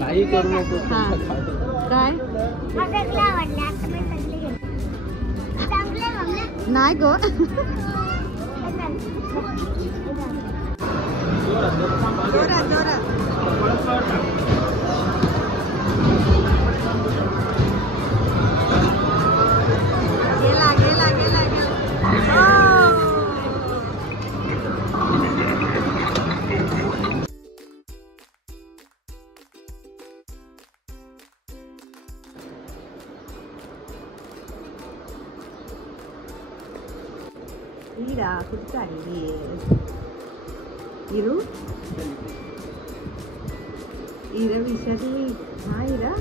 काही करू नको. काय नाही गो. जोरात जोरात. गेला गेला गेला गेला. इरा कुठे चालली आहे? इरू इरा विसरली. हा इरा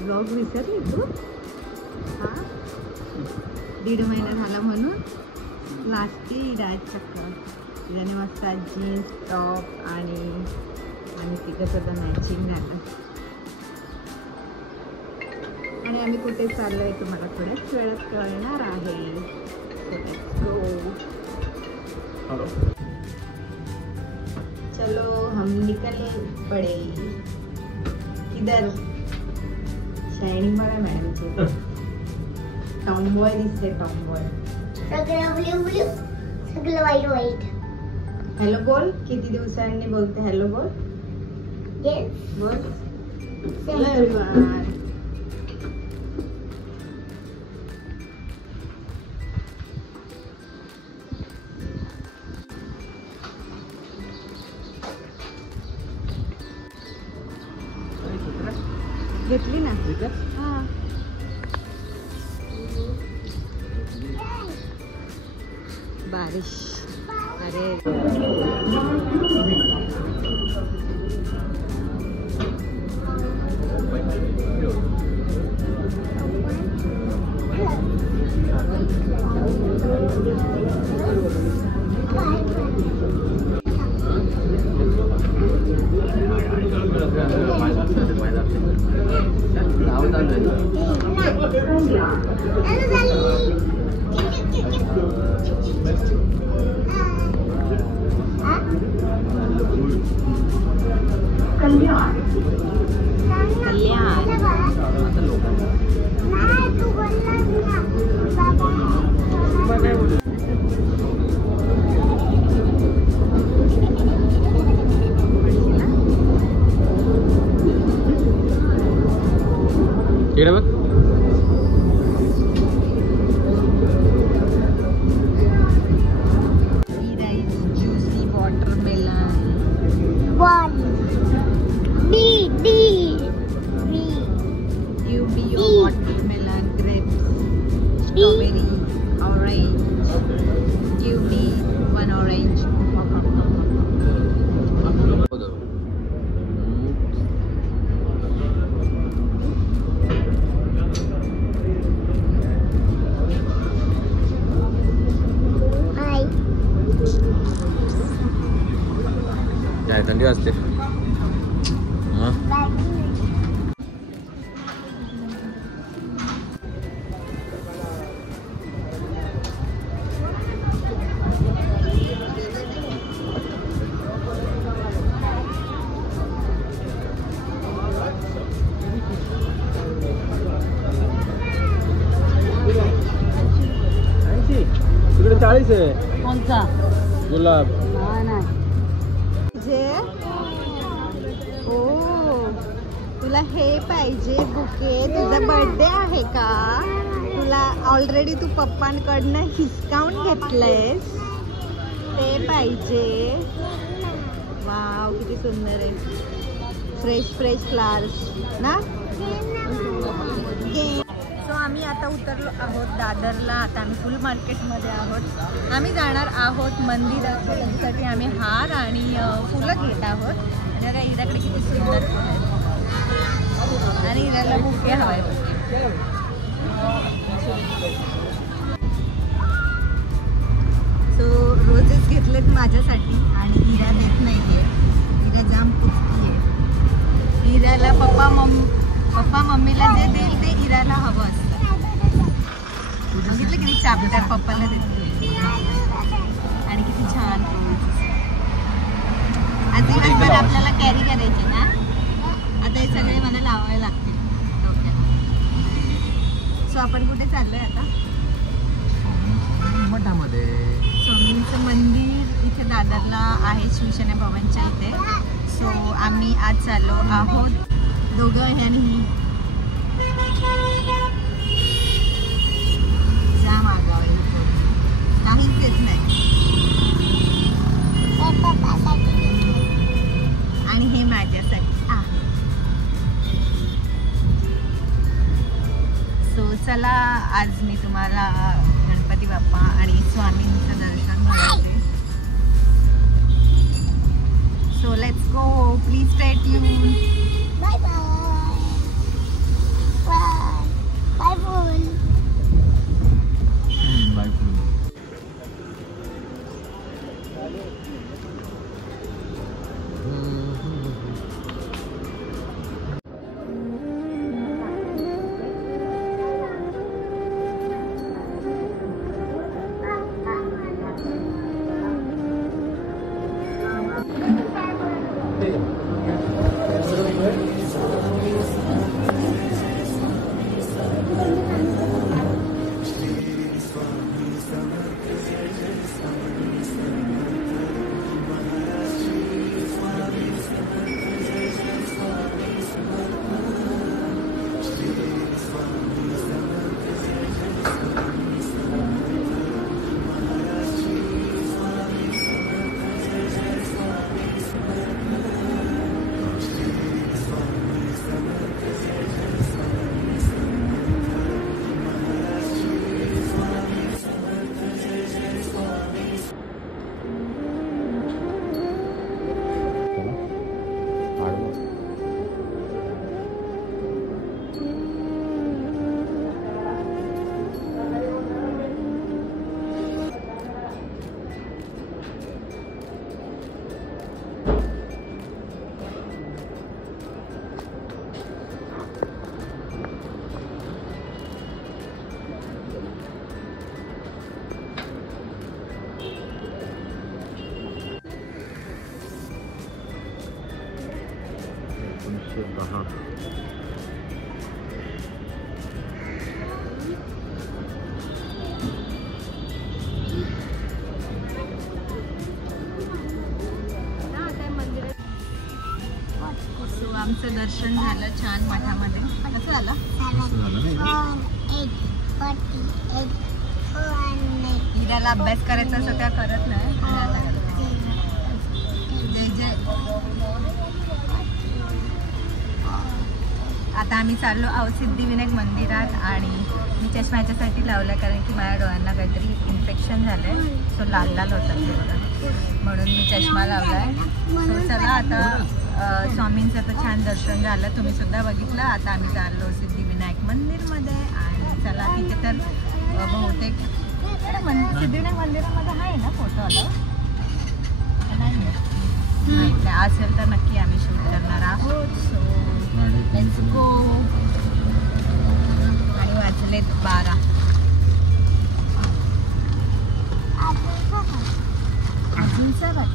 ब्लॉग विसरली तू? हा 1.5 महिना झाला म्हणून लास्ट इरा चक्कर. तिने मस्त जीन्स टॉप आणि तिघं सुद्धा मॅचिंग झालं. आणि आम्ही कुठे चाललोय तुम्हाला थोड्याच वेळात कळणार आहे. चलो हम निकले पड़े. किधर शाइनिंग बघा मॅडमचे. टॉमबॉय दिसते टॉमबॉय. सगळं ब्ल्यू ब्ल्यू सगळं व्हाईट व्हाईट. हॅलो बोल. किती दिवसांनी बोलते हॅलो बोल. येस बोल. Hello everyone. घेतली ना. हा बारिश. अरे काय थंडी असते. तिकडे 40 आहे. कोणता गुलाब? ओ तुला हे पाहिजे बुके. तुझा बर्थडे आहे का? तुला ऑलरेडी तू पप्पांकडनं हिसकावून घेतलंयस. ते पाहिजे. वाव किती सुंदर आहे. फ्रेश फ्रेश फ्लावर्स ना. सो आम्ही आता उतरलो आहोत दादरला. आता आम्ही फुल मार्केटमध्ये आहोत. आम्ही जाणार आहोत मंदिरात. त्यासाठी आम्ही हार आणि फुलं घेत आहोत. आणि आता इराकडे किती सुंदर फुलं आहेत. आणि इराला बुके हवाय. सो रोजेस घेतलेत माझ्यासाठी आणि इरा देत नाही आहे. इरा जाम पुचकी आहे. इराला पप्पा पप्पा मम्मीला जे देईल ते इराला हवं असतं. बघितलं किती चापटर पप्पाला देते आणि किती छान. आज दिवसभर आपल्याला कॅरी करायचे ना. आता हे सगळे मला लावावे लागतील डोक्याला. सो आपण कुठे चाललोय आता? मठामध्ये स्वामींचं मंदिर इथे दादरला आहे, शिवसेना भवनच्या इथे. सो आम्ही आज चाललो आहोत दोघं ह्यानी. जा मागावं काहीच येत नाही. आणि हे माझ्यासाठी. सो चला आज मी तुम्हाला गणपती बाप्पा आणि स्वामींचं दर्शन घडवते. So let's go. Please stay tune. Bye bye. Beautiful. Beautiful. आमचं दर्शन झालं छान मठामध्ये. कसं झालं? हिराला अभ्यास करायचा असं त्या करत नाही. जय जय. आता आम्ही चाललो आहोत सिद्धिविनायक मंदिरात. आणि मी चष्मा याच्यासाठी लावला कारण की माझ्या डोळ्यांना काहीतरी इन्फेक्शन झालं आहे. सो लाल लाल होतात डोळा, म्हणून मी चष्मा लावला आहे. सो चला आता स्वामींचं तर छान दर्शन झालं, तुम्ही सुद्धा बघितलं. आता आम्ही चाललो सिद्धिविनायक मंदिरमध्ये. आणि चला तिथे तर बहुतेक सिद्धिविनायक मंदिरामध्ये आहे ना फोटो आला नाही असेल तर नक्की आम्ही शूट करणार आहोत. सो लेट्स गो. आणि वाजलेत 12. अजून 7.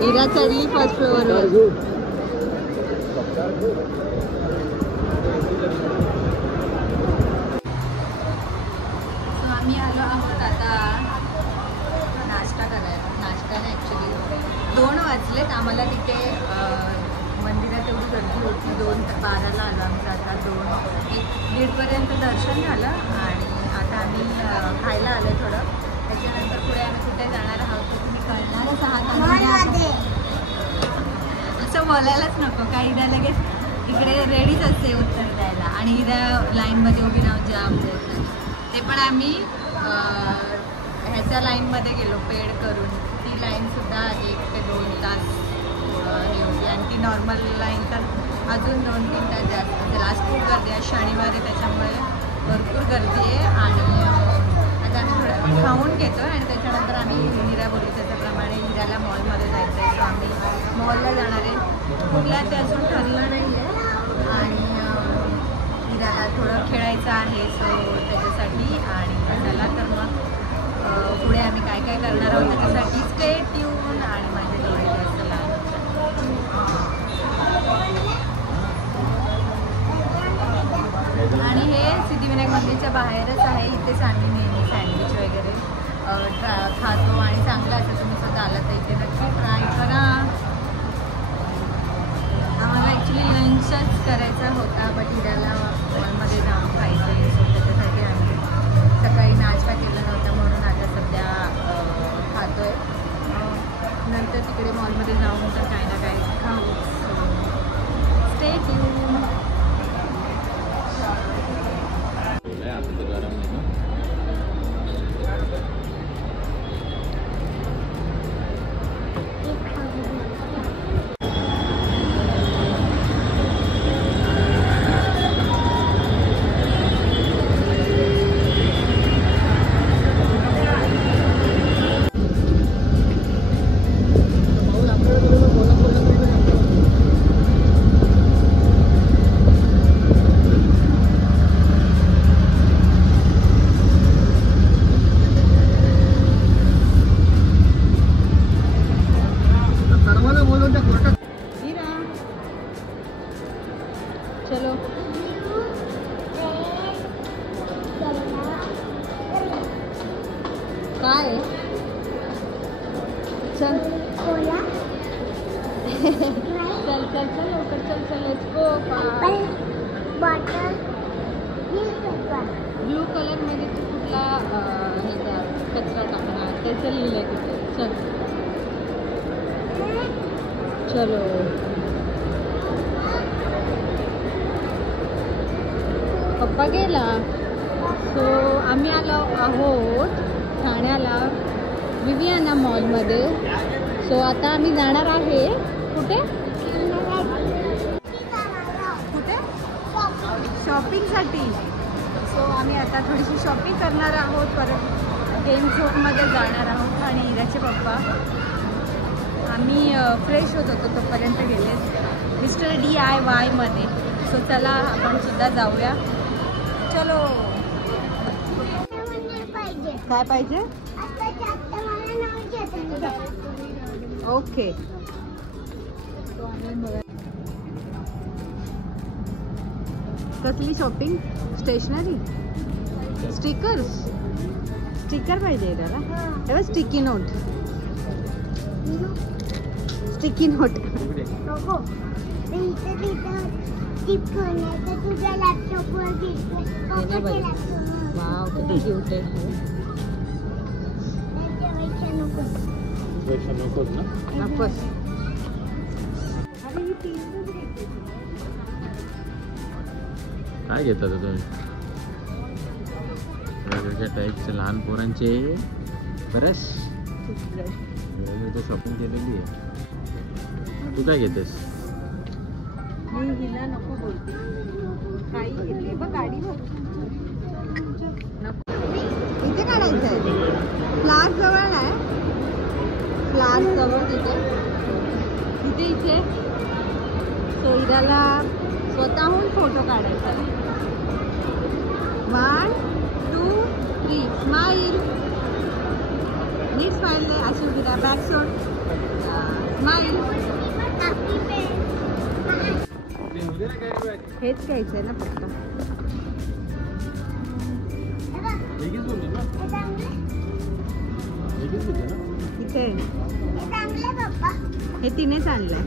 हिरा चढली फर्स्ट फ्लोअरवर. आम्ही आलो आहोत आता नाश्ता करायला. नाश्त्याने ॲक्च्युली 2 वाजलेत. आम्हाला तिथे मंदिरात एवढी गर्दी होती. 2 ते 12ला आलो आमचं. आता 2-1-1:30 दर्शन झालं. आणि आता आम्ही खायला आलो थोडं. त्याच्यानंतर पुढे आम्ही कुठे जाणार आहोत तुम्ही कळणारच आहात. असं बोलायलाच नको काही ना, लगेच इकडे रेडीच असते उत्तर द्यायला. आणि हिरा लाईनमध्ये उभी राहून जाम बोलतात. ते पण आम्ही ह्याच्या लाईनमध्ये गेलो पेड करून. ती लाईनसुद्धा 1 ते 2 तास हे होती आणि ती नॉर्मल लाईन तर अजून 2-3 तास जास्त असेल. आज खूप गर्दी आहे, शनिवार आहे, त्याच्यामुळे भरपूर गर्दी आहे. आणि आता आम्ही थोडं खाऊन घेतो आणि त्याच्यानंतर आम्ही हिरा बोलू त्याच्याप्रमाणे हिराला मॉलमध्ये जायचं आहे. सो आम्ही मॉलला जाणार आहे. कुठला ते अजून ठरलं नाही आहे आणि हिराला थोडं खेळायचं आहे सो त्याच्यासाठी. आणि त्याला तर मग पुढे आम्ही काय काय करणार आहोत त्याच्यासाठी स्टे ट्यून. आणि माझे डोळे जास्त लहान आणि हे सिद्धिविनायक मंदिरच्या बाहेरच आहे. इथेच आम्ही नेहमी सँडविच वगैरे खातो आणि चांगलं असं तुम्ही स्वतः आलं तर इथे नक्की ट्राय करा. आम्हाला ॲक्च्युली लंचच करायचा होता बट हिराला मॉलमध्ये जाऊन खायचं आहे. सो त्याच्यासाठी आम्ही सकाळी नाश्ता केला नव्हता म्हणून आता सध्या खातो आहे. नंतर तिकडे मॉलमध्ये जाऊन तर काही ना काही खाऊ. Stay tune. चलो काय चल चल चल चल लवकर चल चल लेट्स गो. ब्लू कलर मध्ये तू कुठला ह्याचा कचरा टाकणार त्याचं लिहिलंय तिथे. चल चलो पप्पा गेला. सो आम्ही आलो आहोत ठाण्याला विवियाना मॉलमध्ये. सो आता आम्ही जाणार आहे कुठे कुठे शॉपिंगसाठी. सो आम्ही आता थोडीशी शॉपिंग करणार आहोत. परत गेम झोनमध्ये जाणार आहोत. आणि हिराचे पप्पा आम्ही फ्रेश होत होतो तोपर्यंत गेले मिस्टर DIY मध्ये. सो चला आपण सुद्धा जाऊया. चलो काय पाहिजे ओके. कसली शॉपिंग स्टेशनरी स्टिकर्स स्टिकर पाहिजे त्याला. तेव्हा स्टिकी नोट स्टिकी नोट तुझ्या लॅपटॉपवर वाव किती क्यूट आहे. नकोच काय घेतात तुम्ही वेगवेगळ्या टाईपचे लहान पोरांचे ब्रश शॉपिंग केलेली आहे. तू काय घेतेस? मी हिला नको बोलते काही घेते बघ गाडी बघ. इथे काढायचं आहे फ्लावर जवळ आहे. फ्लावर जवळ तिथे इथे इथे. सो हिराला स्वतःहून फोटो काढायचा. 1 2 3 स्माईल. नीट स्माईल आहे अशी हिरा बॅक सोड स्माईल. हेच घ्यायचंय ना फक्त. इथे हे तिनेच आणलंय.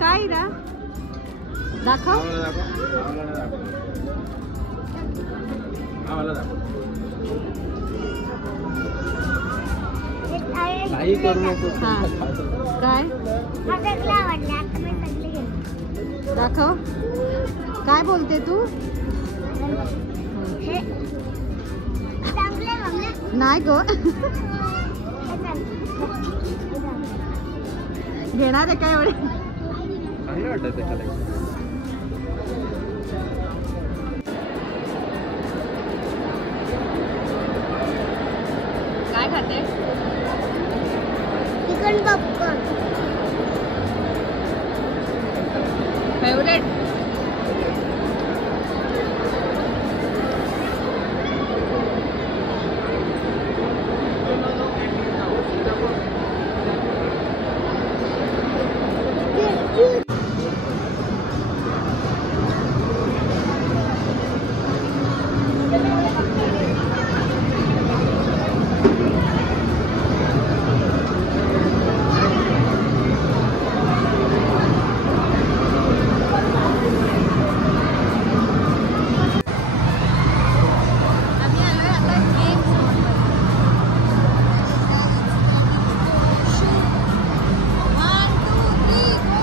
काय रा दाखव. काही करू नको. हा. काय हा सगळं आवडला आता मी सगळे घेतो. दाखव. काय बोलते तू? हे चांगले मम्मी. नाही गो. घेणार आहे काय एवढे? काही वाटत ते कलेक्शन. काय खाते? Chicken popcorn. फेवरेट. आम्ही आलोय आता गेम झोनमध्ये. 1, 2, 3, go.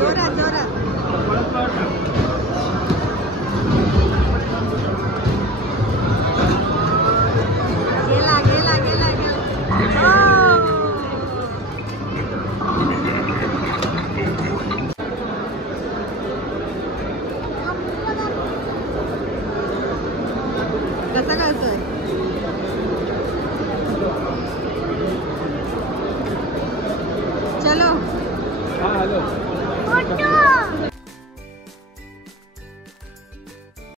जोरात जोरात. गेला गेला गेला गेला. कसा करतोय? चलो. हा हॅलो.